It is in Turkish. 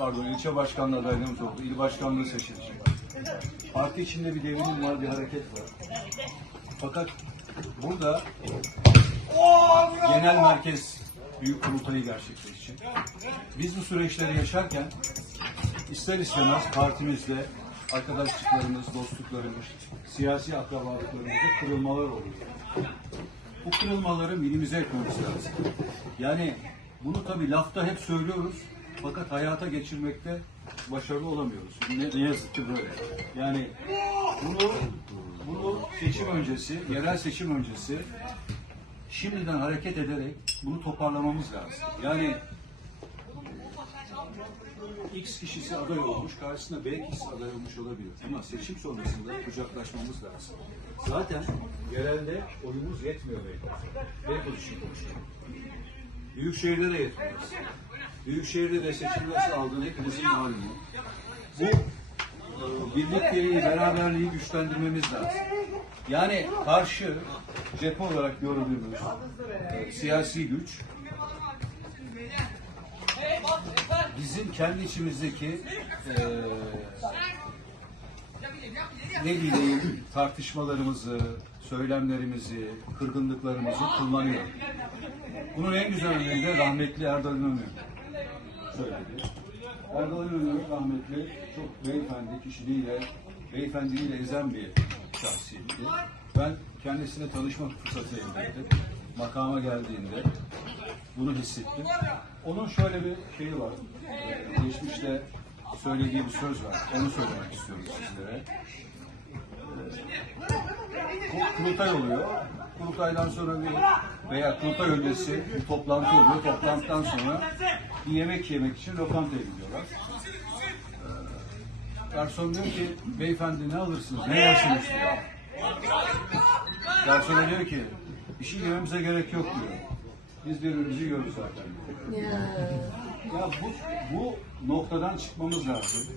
pardon ilçe başkanlığı adaylığımız oldu. İl başkanlığı seçilecek. Parti içinde bir devrim var, bir hareket var. Fakat burada genel merkez büyük kurultayı gerçekleşecek. Biz bu süreçleri yaşarken ister istemez partimizde arkadaşlıklarımız, dostluklarımız, siyasi akrabalıklarımızda kırılmalar oluyor. Bu kırılmaları minimize etmemiz lazım. Yani bunu tabii lafta hep söylüyoruz fakat hayata geçirmekte başarılı olamıyoruz. Ne, ne yazık ki böyle. Yani bunu bunu seçim öncesi, yerel seçim öncesi şimdiden hareket ederek bunu toparlamamız lazım. Yani X kişisi aday olmuş, karşısında B kişisi aday olmuş olabilir. Ama seçim sonrasında kucaklaşmamız lazım. Zaten yerelde oyumuz yetmiyor beyler. B pozisyonu konuşuyor. Büyük şehirde de yetmiyor. Büyük şehirde de seçim nasıl aldığını hepinizin malumu. Bu e, birlikteyi, beraberliği güçlendirmemiz lazım. Yani karşı cephe olarak gördüğümüz e, siyasi güç bizim kendi içimizdeki e, ne diyeyim tartışmalarımızı, söylemlerimizi, kırgınlıklarımızı kullanıyor. Bunun en güzel örneği de rahmetli Erdal İnönü söyledi. Erdal İnönü rahmetli çok beyefendi kişiliğiyle, beyefendiliğiyle ezen bir şahsiyeti. Ben kendisine tanışma fırsatı elde ettim. Makama geldiğinde bunu hissettim. Onun şöyle bir şeyi var. Ee, Geçmişte söylediği bir söz var. Onu söylemek istiyorum sizlere. Ee, Kurultay oluyor. Kurultaydan sonra bir veya kurultay öncesi bir toplantı oluyor. Toplantıdan sonra bir yemek yemek için lokantaya gidiyorlar. Ee, Garson diyor ki beyefendi ne alırsınız, ne yersiniz diyor. Garsona diyor ki şey yememize gerek yok diyor. Biz birbirimizi yiyoruz zaten. Ya. Ya bu, bu noktadan çıkmamız lazım.